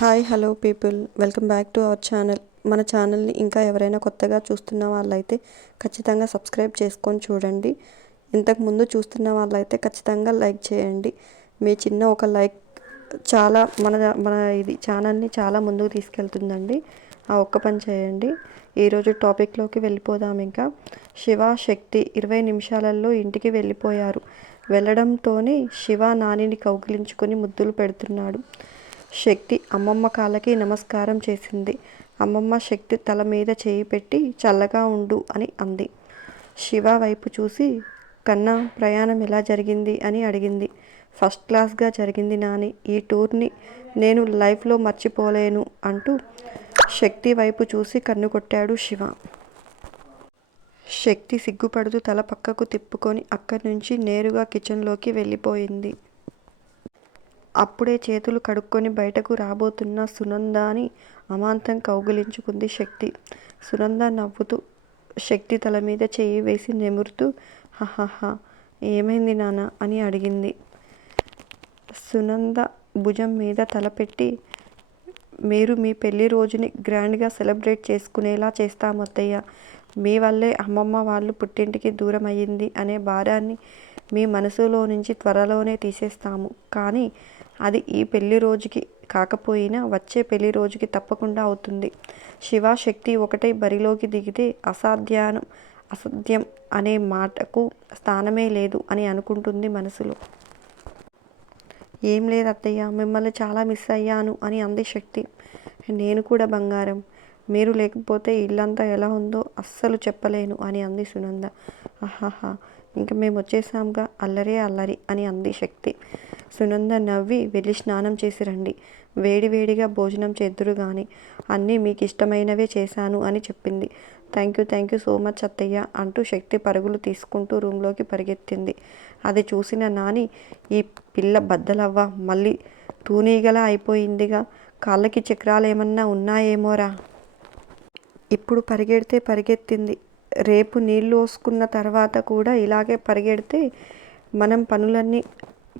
Hi hello people, welcome back to our channel. మన ఛానల్ని ఇంకా ఎవరైనా కొత్తగా చూస్తున్న వాళ్ళైతే ఖచ్చితంగా సబ్స్క్రైబ్ చేసుకొని చూడండి. ఇంతకుముందు చూస్తున్న వాళ్ళైతే ఖచ్చితంగా లైక్ చేయండి. మీ చిన్న ఒక లైక్ చాలా మన ఇది ఛానల్ని చాలా ముందుకు తీసుకెళ్తుందండి. ఆ ఒక్క పని చేయండి. ఈరోజు టాపిక్లోకి వెళ్ళిపోదాం. ఇంకా శివ శక్తి 20 నిమిషాలలో ఇంటికి వెళ్ళిపోయారు. వెళ్ళడంతోనే శివ నానిని కౌగిలించుకొని ముద్దులు పెడుతున్నాడు. శక్తి అమ్మమ్మ కాళ్ళకి నమస్కారం చేసింది. అమ్మమ్మ శక్తి తల మీద చేయి పెట్టి చల్లగా ఉండు అని అంది. శివ వైపు చూసి కన్నా ప్రయాణం ఎలా జరిగింది అని అడిగింది. ఫస్ట్ క్లాస్గా జరిగింది నాని. ఈ టూర్ని నేను లైఫ్లో మర్చిపోలేను అంటూ శక్తి వైపు చూసి కన్ను కొట్టాడు శివ. శక్తి సిగ్గుపడుతూ తల పక్కకు తిప్పుకొని అక్కడి నుంచి నేరుగా కిచెన్లోకి వెళ్ళిపోయింది. అప్పుడే చేతులు కడుక్కొని బయటకు రాబోతున్న సునందాని అమాంతం కౌగిలించుకుంది శక్తి. సునంద నవ్వుతూ శక్తి తల మీద చేయి వేసి నెమురుతూ హహహా ఏమైంది నాన్న అని అడిగింది. సునంద భుజం మీద తల పెట్టి మీరు మీ పెళ్లి రోజుని గ్రాండ్గా సెలబ్రేట్ చేసుకునేలా చేస్తాం అత్తయ్య. మీ వల్లే అమ్మమ్మ వాళ్ళు పుట్టింటికి దూరం అయ్యింది అనే భారాన్ని మీ మనసులో నుంచి త్వరలోనే తీసేస్తాము. కానీ అది ఈ పెళ్లి రోజుకి కాకపోయినా వచ్చే పెళ్లి రోజుకి తప్పకుండా అవుతుంది. శివ శక్తి ఒకటై బరిలోకి దిగితే అసాధ్యం అనే మాటకు స్థానమే లేదు అని అనుకుంటుంది మనసులో. ఏం లేదు అత్తయ్య, మిమ్మల్ని చాలా మిస్ అయ్యాను అని అంది శక్తి. నేను కూడా బంగారం, మీరు లేకపోతే ఇల్లంతా ఎలా ఉందో అస్సలు చెప్పలేను అని అంది సునంద. ఆహాహా ఇంక మేము వచ్చేసాంగా, అల్లరే అల్లరి అని అంది శక్తి. సునంద నవ్వి వెళ్ళి స్నానం చేసి రండి, వేడివేడిగా భోజనం చేద్దురు గాని, అన్నీ మీకు ఇష్టమైనవే చేశాను అని చెప్పింది. థ్యాంక్ యూ సో మచ్ అత్తయ్య అంటూ శక్తి పరుగులు తీసుకుంటూ రూంలోకి పరిగెత్తింది. అది చూసిన నాని ఈ పిల్ల బద్దలవ్వ మళ్ళీ తూనీగలా అయిపోయిందిగా, కాళ్ళకి చక్రాలేమన్నా ఉన్నాయేమోరా. ఇప్పుడు పరిగెత్తింది. రేపు నీళ్లు పోసుకున్న తర్వాత కూడా ఇలాగే పరిగెడితే మనం పనులన్నీ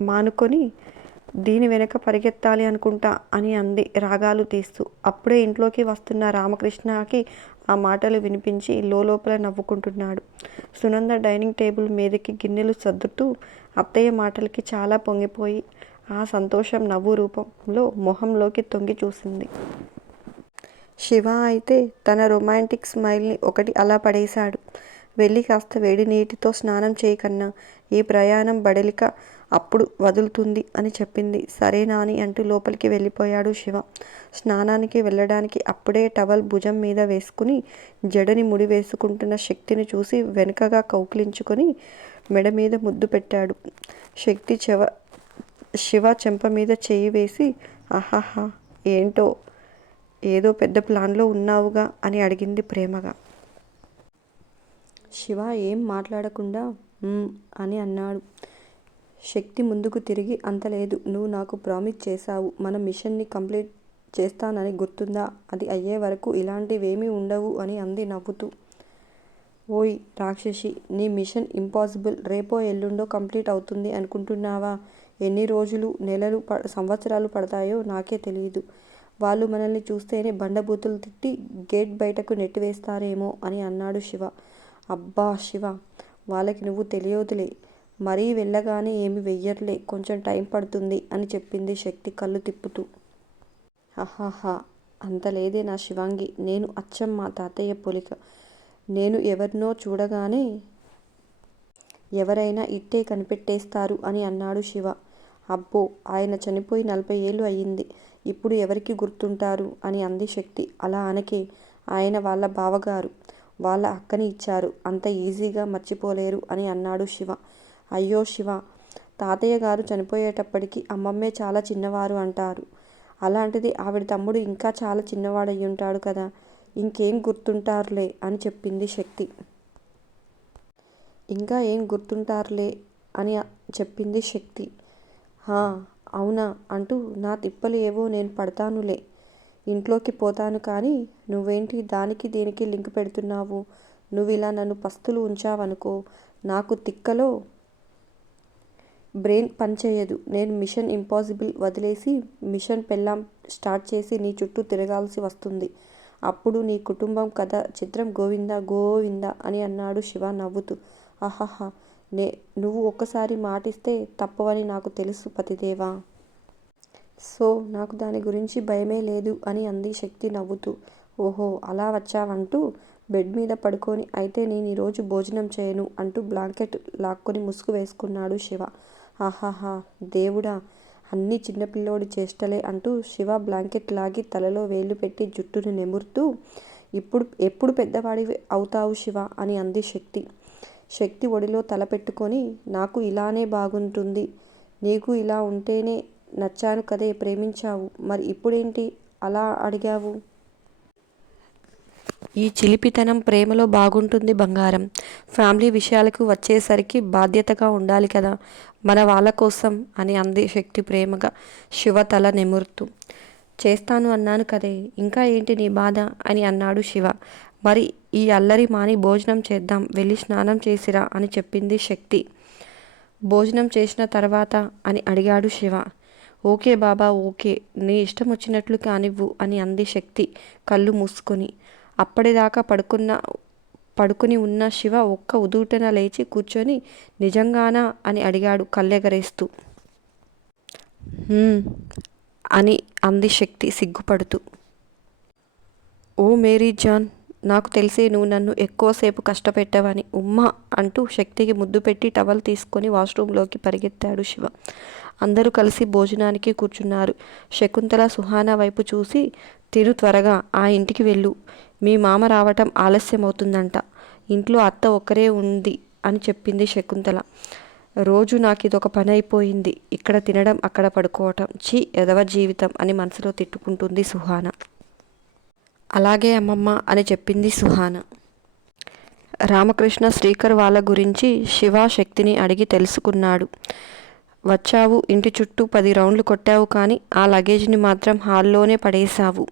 మానుకొని దీని వెనక పరిగెత్తాలి అనుకుంటా అని అంది రాగాలు తీస్తూ. అప్పుడే ఇంట్లోకి వస్తున్న రామకృష్ణకి ఆ మాటలు వినిపించి లోపల నవ్వుకుంటున్నాడు. సునంద డైనింగ్ టేబుల్ మీదకి గిన్నెలు సర్దుతూ అత్తయ్య మాటలకి చాలా పొంగిపోయి ఆ సంతోషం నవ్వు రూపంలో మొహంలోకి తొంగి చూసింది. శివ అయితే తన రొమాంటిక్ స్మైల్ని ఒకటి అలా పడేశాడు. వెళ్ళి కాస్త వేడి నీటితో స్నానం చేయకన్నా, ఈ ప్రయాణం బడలిక అప్పుడు వదులుతుంది అని చెప్పింది. సరే నాని అంటూ లోపలికి వెళ్ళిపోయాడు శివ. స్నానానికి వెళ్ళడానికి అప్పుడే టవల్ భుజం మీద వేసుకుని జడని ముడి వేసుకుంటున్న శక్తిని చూసి వెనుకగా కౌగిలించుకొని మెడ మీద ముద్దు పెట్టాడు. శక్తి శివ చెంప మీద చేయి వేసి ఆహాహా ఏంటో ఏదో పెద్ద ప్లాన్లో ఉన్నావుగా అని అడిగింది ప్రేమగా. శివ ఏం మాట్లాడకుండా అని అన్నాడు. శక్తి ముందుకు తిరిగి అంత లేదు, నువ్వు నాకు ప్రామిస్ చేశావు మన మిషన్ని కంప్లీట్ చేస్తానని, గుర్తుందా? అది అయ్యే వరకు ఇలాంటివేమీ ఉండవు అని అంది నవ్వుతూ. ఓయ్ రాక్షసి, నీ మిషన్ ఇంపాసిబుల్, రేపో ఎల్లుండో కంప్లీట్ అవుతుంది అనుకుంటున్నావా? ఎన్ని రోజులు, నెలలు, సంవత్సరాలు పడతాయో నాకే తెలియదు. వాళ్ళు మనల్ని చూస్తేనే బండబూతులు తిట్టి గేట్ బయటకు నెట్టివేస్తారేమో అని అన్నాడు శివ. అబ్బా శివ, వాళ్ళకి నువ్వు తెలియదులే, మరీ వెళ్ళగానే ఏమి వెయ్యర్లే, కొంచెం టైం పడుతుంది అని చెప్పింది శక్తి కళ్ళు తిప్పుతూ. ఆహాహా అంత లేదే నా శివాంగి, నేను అచ్చం మా తాతయ్య పోలిక. నేను ఎవరినో చూడగానే ఎవరైనా ఇట్టే కనిపెట్టేస్తారు అని అన్నాడు శివ. అబ్బో ఆయన చనిపోయి 40 ఏళ్ళు అయ్యింది, ఇప్పుడు ఎవరికి గుర్తుంటారు అని అంది శక్తి. అలా అనకే, ఆయన వాళ్ళ బావగారు వాళ్ళ అక్కని ఇచ్చారు, అంత ఈజీగా మర్చిపోలేరు అని అన్నాడు శివ. అయ్యో శివ, తాతయ్య గారు చనిపోయేటప్పటికి అమ్మమ్మే చాలా చిన్నవారు అంటారు. అలాంటిది ఆవిడ తమ్ముడు ఇంకా చాలా చిన్నవాడయ్యుంటాడు కదా, ఇంకేం గుర్తుంటారులే అని చెప్పింది శక్తి. ఇంకా ఏం గుర్తుంటారులే అని చెప్పింది శక్తి. హా అవునా అంటూ నా తిప్పలు ఏవో నేను పడతానులే, ఇంట్లోకి పోతాను కానీ నువ్వేంటి దానికి దీనికి లింక్ పెడుతున్నావు? నువ్వు ఇలా నన్ను పస్తులు ఉంచావనుకో, నాకు తిక్కలో బ్రెయిన్ పనిచేయదు. నేను మిషన్ ఇంపాసిబుల్ వదిలేసి మిషన్ పెళ్ళాం స్టార్ట్ చేసి నీ చుట్టూ తిరగాల్సి వస్తుంది. అప్పుడు నీ కుటుంబం కథ చిత్రం గోవిందా గోవిందా అని అన్నాడు శివ నవ్వుతూ. ఆహాహా, నువ్వు ఒక్కసారి మాటిస్తే తప్పవని నాకు తెలుసు పతిదేవా. సో నాకు దాని గురించి భయమే లేదు అని అంది శక్తి నవ్వుతూ. ఓహో, అలా వచ్చావంటూ బెడ్ మీద పడుకొని అయితే నేను ఈరోజు భోజనం చేయను అంటూ బ్లాంకెట్ లాక్కొని ముసుగు వేసుకున్నాడు శివ. ఆహాహా, దేవుడా, అన్నీ చిన్నపిల్లోడి చేష్టలే అంటూ శివ బ్లాంకెట్ లాగి తలలో వేలు పెట్టి జుట్టును నెమురుతూ ఎప్పుడు పెద్దవాడి అవుతావు శివ అని అంది శక్తి. శక్తి ఒడిలో తల పెట్టుకొని నాకు ఇలానే బాగుంటుంది, నీకు ఇలా ఉంటేనే నచ్చాను కదే ప్రేమించావు, మరి ఇప్పుడేంటి అలా అడిగావు? ఈ చిలిపితనం ప్రేమలో బాగుంటుంది బంగారం. ఫ్యామిలీ విషయాలకు వచ్చేసరికి బాధ్యతగా ఉండాలి కదా మన వాళ్ళ కోసం అని అంది శక్తి ప్రేమగా శివ తల నిమురుతూ. చేస్తాను అన్నాను కదే, ఇంకా ఏంటి నీ బాధ అని అన్నాడు శివ. మరి ఈ అల్లరి మాని భోజనం చేద్దాం, వెళ్ళి స్నానం చేసిరా అని చెప్పింది శక్తి. భోజనం చేసిన తర్వాత అని అడిగాడు శివ. ఓకే బాబా, ఓకే, నీ ఇష్టం వచ్చినట్లు కానివ్వు అని అంది శక్తి కళ్ళు మూసుకొని. అప్పటిదాకా పడుకుని ఉన్న శివ ఒక్క ఉదూటన లేచి కూర్చొని నిజంగానా అని అడిగాడు కళ్ళెగరేస్తూ. అని అంది శక్తి సిగ్గుపడుతూ. ఓ మేరీ జాన్, నాకు తెలిసే నువ్వు నన్ను ఎక్కువసేపు కష్టపెట్టవని ఉమ్మా అంటూ శక్తికి ముద్దు పెట్టి టవల్ తీసుకొని వాష్రూంలోకి పరిగెత్తాడు శివ. అందరూ కలిసి భోజనానికి కూర్చున్నారు. శకుంతల సుహానా వైపు చూసి, తిను త్వరగా, ఆ ఇంటికి వెళ్ళు, మీ మామ రావటం ఆలస్యమవుతుందంట, ఇంట్లో అత్త ఒక్కరే ఉంది అని చెప్పింది శకుంతల. రోజు నాకు ఇదొక పని అయిపోయింది, ఇక్కడ తినడం అక్కడ పడుకోవటం, ఛీ ఎదవ జీవితం అని మనసులో తిట్టుకుంటుంది సుహానా. అలాగే అమ్మమ్మ అని చెప్పింది సుహానా. రామకృష్ణ శ్రీకర్ వాళ్ళ గురించి శివ శక్తిని అడిగి తెలుసుకున్నాడు. వచ్చావు, ఇంటి చుట్టూ 10 రౌండ్లు కొట్టావు, కానీ ఆ లగేజ్ని మాత్రం హాల్లోనే పడేశావు.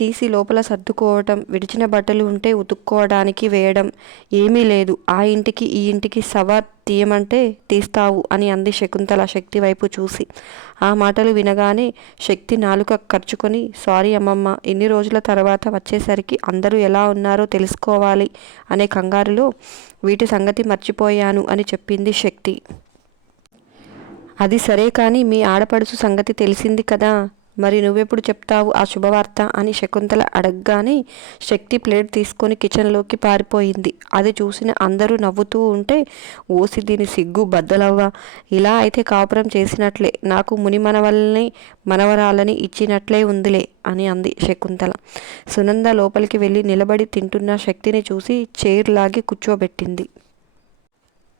తీసి లోపల సర్దుకోవటం, విడిచిన బట్టలు ఉంటే ఉతుక్కోవడానికి వేయడం ఏమీ లేదు. ఆ ఇంటికి ఈ ఇంటికి సవార్ తీయమంటే తీస్తావు అని అంది శకుంతల శక్తి వైపు చూసి. ఆ మాటలు వినగానే శక్తి నాలుక ఖర్చుకొని, సారీ అమ్మమ్మ, ఇన్ని రోజుల తర్వాత వచ్చేసరికి అందరూ ఎలా ఉన్నారో తెలుసుకోవాలి అనే కంగారులో వీటి సంగతి మర్చిపోయాను అని చెప్పింది శక్తి. అది సరే కానీ మీ ఆడపడుచు సంగతి తెలిసింది కదా, మరి నువ్వెప్పుడు చెప్తావు ఆ శుభవార్త అని శకుంతల అడగగానే శక్తి ప్లేట్ తీసుకొని కిచెన్లోకి పారిపోయింది. అది చూసిన అందరూ నవ్వుతూ ఉంటే, ఓసి దీని సిగ్గు బద్దలవ్వ, ఇలా అయితే కాపురం చేసినట్లే, నాకు ముని మనవరాలని ఇచ్చినట్లే ఉందిలే అని అంది శకుంతల. సునంద లోపలికి వెళ్ళి నిలబడి తింటున్న శక్తిని చూసి చైర్ లాగి కూర్చోబెట్టింది.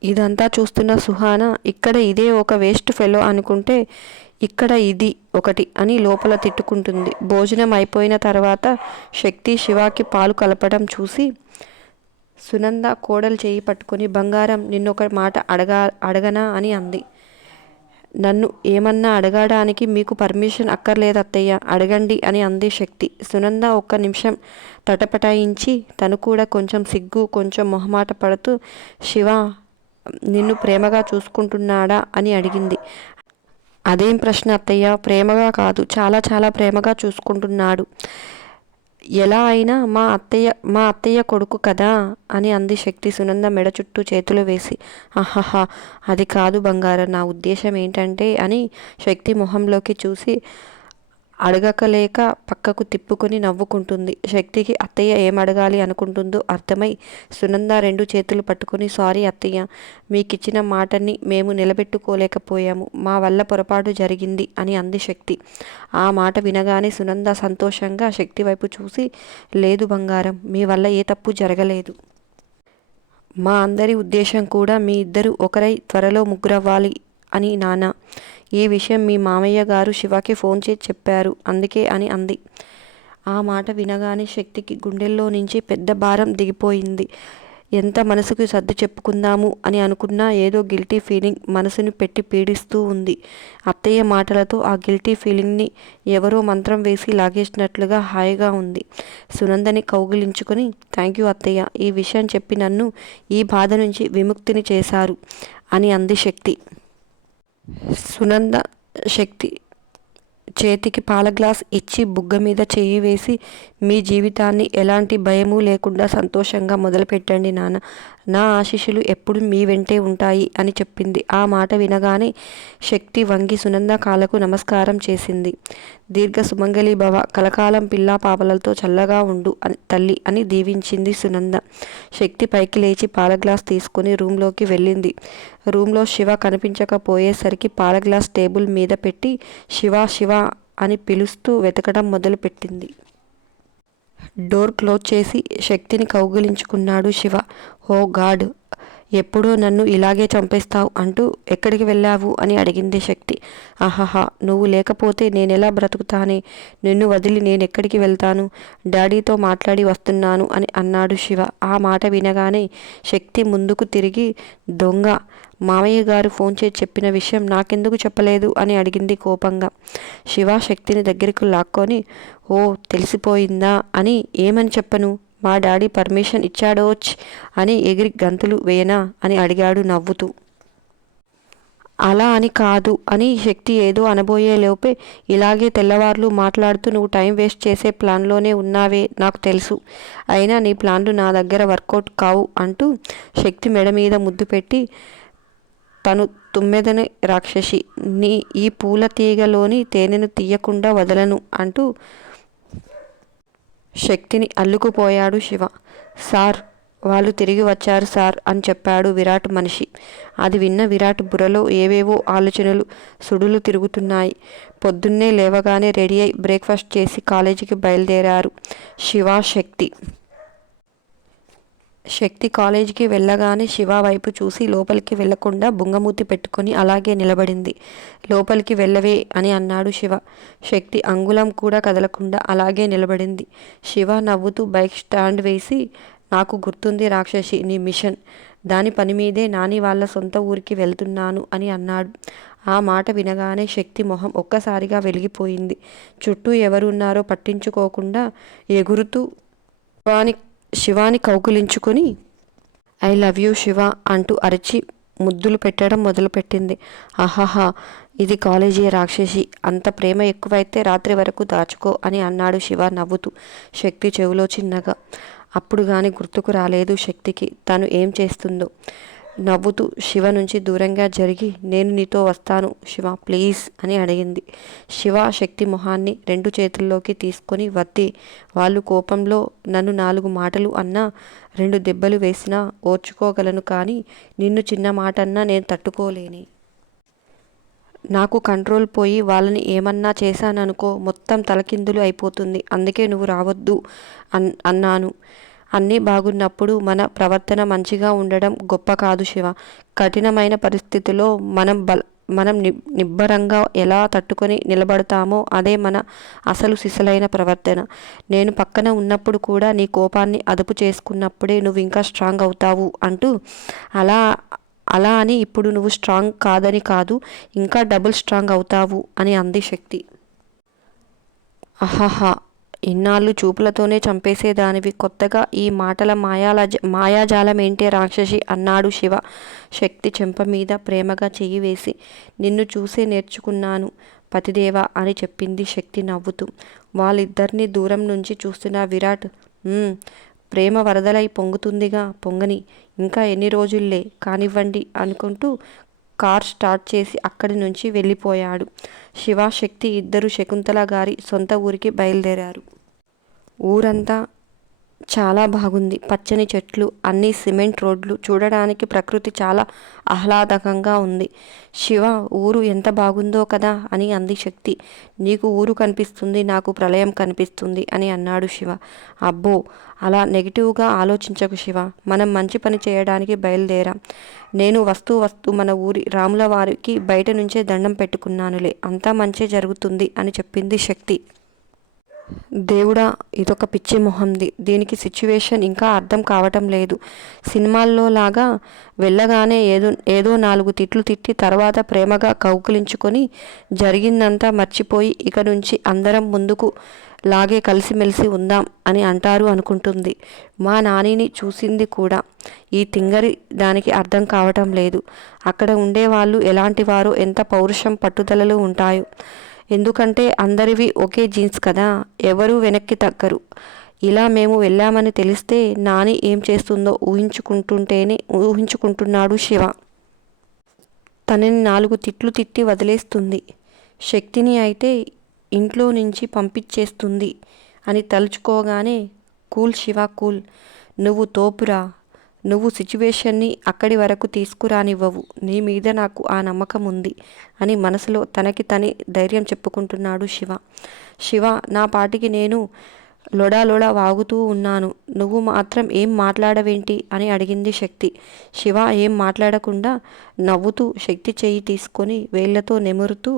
ఇదంతా చూస్తున్న సుహానా, ఇక్కడ ఇదే ఒక వేస్ట్ ఫెలో అనుకుంటే ఇక్కడ ఇది ఒకటి అని లోపల తిట్టుకుంటుంది. భోజనం అయిపోయిన తర్వాత శక్తి శివాకి పాలు కలపడం చూసి సునంద కోడలు చేయి పట్టుకొని, బంగారం, నిన్నొక మాట అడగనా అని అంది. నన్ను ఏమన్నా అడగడానికి మీకు పర్మిషన్ అక్కర్లేదు అత్తయ్య, అడగండి అని అంది శక్తి. సునంద ఒక్క నిమిషం తటపటాయించి తను కూడా కొంచెం సిగ్గు కొంచెం మొహమాట పడుతూ, శివ నిన్ను ప్రేమగా చూసుకుంటున్నాడా అని అడిగింది. అదేం ప్రశ్న అత్తయ్య, ప్రేమగా కాదు, చాలా చాలా ప్రేమగా చూసుకుంటున్నాడు. ఎలా అయినా మా అత్తయ్య కొడుకు కదా అని అంది శక్తి సునంద మెడ చుట్టూ చేతులు వేసి. ఆహాహా, అది కాదు బంగారం, నా ఉద్దేశం ఏంటంటే అని శక్తి మొహంలోకి చూసి అడగకలేక పక్కకు తిప్పుకొని నవ్వుకుంటుంది. శక్తికి అత్తయ్య ఏమడగాలి అనుకుంటుందో అర్థమై సునంద 2 చేతులు పట్టుకొని, సారీ అత్తయ్య, మీకిచ్చిన మాటని మేము నిలబెట్టుకోలేకపోయాము, మా వల్ల పొరపాటు జరిగింది అని అంది శక్తి. ఆ మాట వినగానే సునంద సంతోషంగా శక్తి వైపు చూసి, లేదు బంగారం, మీ వల్ల ఏ తప్పు జరగలేదు. మా అందరి ఉద్దేశం కూడా మీ ఇద్దరు ఒకరై త్వరలో ముగ్గురవ్వాలి అని నాన్న. ఈ విషయం మీ మామయ్య గారు శివకి ఫోన్ చేసి చెప్పారు, అందుకే అని అంది. ఆ మాట వినగానే శక్తికి గుండెల్లో నుంచి పెద్ద భారం దిగిపోయింది. ఎంత మనసుకు సర్ది చెప్పుకుందాము అని అనుకున్నా ఏదో గిల్టీ ఫీలింగ్ మనసుని పెట్టి పీడిస్తూ ఉంది. అత్తయ్య మాటలతో ఆ గిల్టీ ఫీలింగ్ని ఎవరో మంత్రం వేసి లాగేసినట్లుగా హాయిగా ఉంది. సునందని కౌగిలించుకొని, థ్యాంక్ యూ అత్తయ్య, ఈ విషయం చెప్పి నన్ను ఈ బాధ నుంచి విముక్తిని చేశారు అని అంది శక్తి. సునంద శక్తి చేతికి పాల గ్లాస్ ఇచ్చి బుగ్గ మీద చేయి వేసి, మీ జీవితాన్ని ఎలాంటి భయము లేకుండా సంతోషంగా మొదలుపెట్టండి నాన్న. నా ఆశీస్సులు ఎప్పుడు మీ వెంటే ఉంటాయి అని చెప్పింది. ఆ మాట వినగానే శక్తి వంగి సునంద కాళ్ళకు నమస్కారం చేసింది. దీర్ఘ సుమంగళి భవ, కలకాలం పిల్లా పాపలతో చల్లగా ఉండు అని తల్లి అని దీవించింది సునంద. శక్తి పైకి లేచి పాల గ్లాస్ తీసుకుని రూంలోకి వెళ్ళింది. రూంలో శివ కనిపించకపోయేసరికి పాల గ్లాస్ టేబుల్ మీద పెట్టి శివ శివ అని పిలుస్తూ వెతకడం మొదలుపెట్టింది. డోర్ క్లోజ్ చేసి శక్తిని కౌగిలించుకున్నాడు శివ. ఓ గాడ్, ఎప్పుడూ నన్ను ఇలాగే చంపేస్తావు అంటూ ఎక్కడికి వెళ్ళావు అని అడిగింది శక్తి. ఆహాహా, నువ్వు లేకపోతే నేనెలా బ్రతుకుతానే, నిన్ను వదిలి నేనెక్కడికి వెళ్తాను, డాడీతో మాట్లాడి వస్తున్నాను అని అన్నాడు శివ. ఆ మాట వినగానే శక్తి ముందుకు తిరిగి, దొంగ, మామయ్య గారు ఫోన్ చేసి చెప్పిన విషయం నాకెందుకు చెప్పలేదు అని అడిగింది కోపంగా. శివ శక్తిని దగ్గరికి లాక్కొని, ఓ తెలిసిపోయిందా అని, ఏమని చెప్పను, మా డాడీ పర్మిషన్ ఇచ్చాడోచ్ అని ఎగిరి గంతులు వేయనా అని అడిగాడు నవ్వుతూ. అలా అని కాదు అని శక్తి ఏదో అనబోయే లోపే, ఇలాగే తెల్లవార్లు మాట్లాడుతూ నువ్వు టైం వేస్ట్ చేసే ప్లాన్లోనే ఉన్నావే నాకు తెలుసు, అయినా నీ ప్లాన్లు నా దగ్గర వర్కౌట్ కావు అంటూ శక్తి మెడ మీద ముద్దు పెట్టి, తను తుమ్మెదని రాక్షసి, నీ ఈ పూల తీగలోని తేనెను తీయకుండా వదలను అంటూ శక్తిని అల్లుకుపోయాడు శివ. సార్, వాళ్ళు తిరిగి వచ్చారు సార్ అని చెప్పాడు విరాట్ మనిషి. అది విన్న విరాట్ బుర్రలో ఏవేవో ఆలోచనలు సుడులు తిరుగుతున్నాయి. పొద్దున్నే లేవగానే రెడీ అయి బ్రేక్ఫాస్ట్ చేసి కాలేజీకి బయలుదేరారు శివ శక్తి. శక్తి కాలేజీకి వెళ్ళగానే శివ వైపు చూసి లోపలికి వెళ్లకుండా బుంగమూతి పెట్టుకుని అలాగే నిలబడింది. లోపలికి వెళ్ళవే అని అన్నాడు శివ. శక్తి అంగుళం కూడా కదలకుండా అలాగే నిలబడింది. శివ నవ్వుతూ బైక్ స్టాండ్ వేసి, నాకు గుర్తుంది రాక్షసి, నీ మిషన్, దాని పని మీదే నాని వాళ్ళ సొంత ఊరికి వెళ్తున్నాను అని అన్నాడు. ఆ మాట వినగానే శక్తి మొహం ఒక్కసారిగా వెలిగిపోయింది. చుట్టూ ఎవరున్నారో పట్టించుకోకుండా ఎగురుతూ శివాని కౌగులించుకుని, ఐ లవ్ యూ శివ అంటూ అరిచి ముద్దులు పెట్టడం మొదలుపెట్టింది. ఆహాహా, ఇది కాలేజీ రాక్షసి, అంత ప్రేమ ఎక్కువైతే రాత్రి వరకు దాచుకో అని అన్నాడు శివ నవ్వుతూ శక్తి చెవిలో చిన్నగా. అప్పుడు గాని గుర్తుకు రాలేదు శక్తికి తను ఏం చేస్తుందో. నవ్వుతూ శివ నుంచి దూరంగా జరిగి, నేను నీతో వస్తాను శివ ప్లీజ్ అని అడిగింది. శివ శక్తి మొహాన్ని 2 చేతుల్లోకి తీసుకొని వద్దే, వాళ్ళు కోపంలో నన్ను 4 మాటలు అన్నా, 2 దెబ్బలు వేసినా ఓర్చుకోగలను, కానీ నిన్ను చిన్న మాట అన్నా నేను తట్టుకోలేని. నాకు కంట్రోల్ పోయి వాళ్ళని ఏమన్నా చేశాననుకో మొత్తం తలకిందులు అయిపోతుంది. అందుకే నువ్వు రావద్దు అన్నాను. అన్నీ బాగున్నప్పుడు మన ప్రవర్తన మంచిగా ఉండడం గొప్ప కాదు శివ. కఠినమైన పరిస్థితుల్లో మనం నిబ్బరంగా ఎలా తట్టుకొని నిలబడతామో అదే మన అసలు సిసలైన ప్రవర్తన. నేను పక్కన ఉన్నప్పుడు కూడా నీ కోపాన్ని అదుపు చేసుకున్నప్పుడే నువ్వు ఇంకా స్ట్రాంగ్ అవుతావు అంటూ, అలా అని ఇప్పుడు నువ్వు స్ట్రాంగ్ కాదని కాదు, ఇంకా డబుల్ స్ట్రాంగ్ అవుతావు అని అంది శక్తి. అహాహా, ఇన్నాళ్ళు చూపులతోనే చంపేసేదానివి, కొత్తగా ఈ మాటల మాయాజాలమేంటే రాక్షసి అన్నాడు శివ శక్తి చెంప మీద ప్రేమగా చెయ్యి వేసి. నిన్ను చూసే నేర్చుకున్నాను పతిదేవా అని చెప్పింది శక్తి నవ్వుతూ. వాళ్ళిద్దరినీ దూరం నుంచి చూస్తున్న విరాట్, ప్రేమ వరదలై పొంగుతుందిగా, పొంగని, ఇంకా ఎన్ని రోజుల్లే కానివ్వండి అనుకుంటూ కార్ స్టార్ట్ చేసి అక్కడి నుంచి వెళ్ళిపోయాడు. శివ శక్తి ఇద్దరు శకుంతల గారి సొంత ఊరికి బయలుదేరారు. ఊరంతా చాలా బాగుంది. పచ్చని చెట్లు, అన్ని సిమెంట్ రోడ్లు, చూడడానికి ప్రకృతి చాలా ఆహ్లాదకంగా ఉంది. శివ, ఊరు ఎంత బాగుందో కదా అని అంది శక్తి. నీకు ఊరు కనిపిస్తుంది, నాకు ప్రళయం కనిపిస్తుంది అని అన్నాడు శివ. అబ్బో, అలా నెగిటివ్గా ఆలోచించకు శివ, మనం మంచి పని చేయడానికి బయలుదేరాం. నేను వస్తూ మన ఊరి రాముల వారికి బయట నుంచే దండం పెట్టుకున్నానులే, అంతా మంచి జరుగుతుంది అని చెప్పింది శక్తి. దేవుడా, ఇదొక పిచ్చి మొహంది. దీనికి సిచ్యువేషన్ ఇంకా అర్థం కావటం లేదు. సినిమాల్లో లాగా వెళ్ళగానే ఏదో 4 తిట్లు తిట్టి తర్వాత ప్రేమగా కౌగిలించుకొని జరిగిందంతా మర్చిపోయి ఇక నుంచి అందరం ముందుకు లాగే కలిసిమెలిసి ఉందాం అని అంటారు అనుకుంటుంది. మా నానిని చూసింది కూడా. ఈ తింగరి దానికి అర్థం కావటం లేదు. అక్కడ ఉండేవాళ్ళు ఎలాంటి వారో, ఎంత పౌరుషం పట్టుదలలు ఉంటాయో. ఎందుకంటే అందరివి ఒకే జీన్స్ కదా, ఎవరూ వెనక్కి తగ్గరు. ఇలా మేము వెళ్ళామని తెలిస్తే నాని ఏం చేస్తుందో ఊహించుకుంటున్నాడు శివ. తనని 4 తిట్లు తిట్టి వదిలేస్తుంది. శక్తిని అయితే ఇంట్లో నుంచి పంపించేస్తుంది అని తలుచుకోగానే కూల్ శివ కూల్. నువ్వు తోపురా. నువ్వు సిచ్యువేషన్ని అక్కడి వరకు తీసుకురానివ్వవు. నీ మీద నాకు ఆ నమ్మకం ఉంది అని మనసులో తనకి తనే ధైర్యం చెప్పుకుంటున్నాడు శివ. శివ, నా పాటికి నేను లొడా వాగుతూ ఉన్నాను. నువ్వు మాత్రం ఏం మాట్లాడవేంటి అని అడిగింది శక్తి. శివ ఏం మాట్లాడకుండా నవ్వుతూ శక్తి చెయ్యి తీసుకొని వేళ్లతో నెమురుతూ,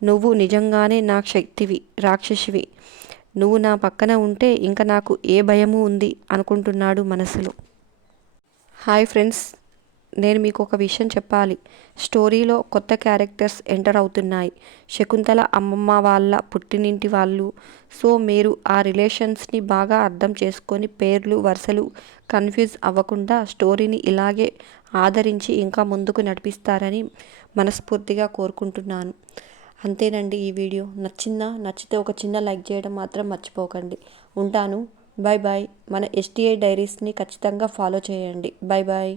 నువ్వు నిజంగానే నా శక్తివి, రాక్షసివి. నువ్వు నా పక్కన ఉంటే ఇంకా నాకు ఏ భయము ఉంది అనుకుంటున్నాడు మనసులో. హాయ్ ఫ్రెండ్స్, నేను మీకు ఒక విషయం చెప్పాలి. స్టోరీలో కొత్త క్యారెక్టర్స్ ఎంటర్ అవుతున్నాయి. శకుంతల అమ్మమ్మ వాళ్ళ పుట్టినింటి వాళ్ళు. సో మీరు ఆ రిలేషన్స్ని బాగా అర్థం చేసుకొని పేర్లు వరుసలు కన్ఫ్యూజ్ అవ్వకుండా స్టోరీని ఇలాగే ఆదరించి ఇంకా ముందుకు నడిపిస్తారని మనస్ఫూర్తిగా కోరుకుంటున్నాను. అంతేనండి ఈ వీడియో. నచ్చితే ఒక చిన్న లైక్ చేయడం మాత్రం మర్చిపోకండి. ఉంటాను. Bye bye. మన STI డైరీస్ని ఖచ్చితంగా ఫాలో చేయండి. Bye bye.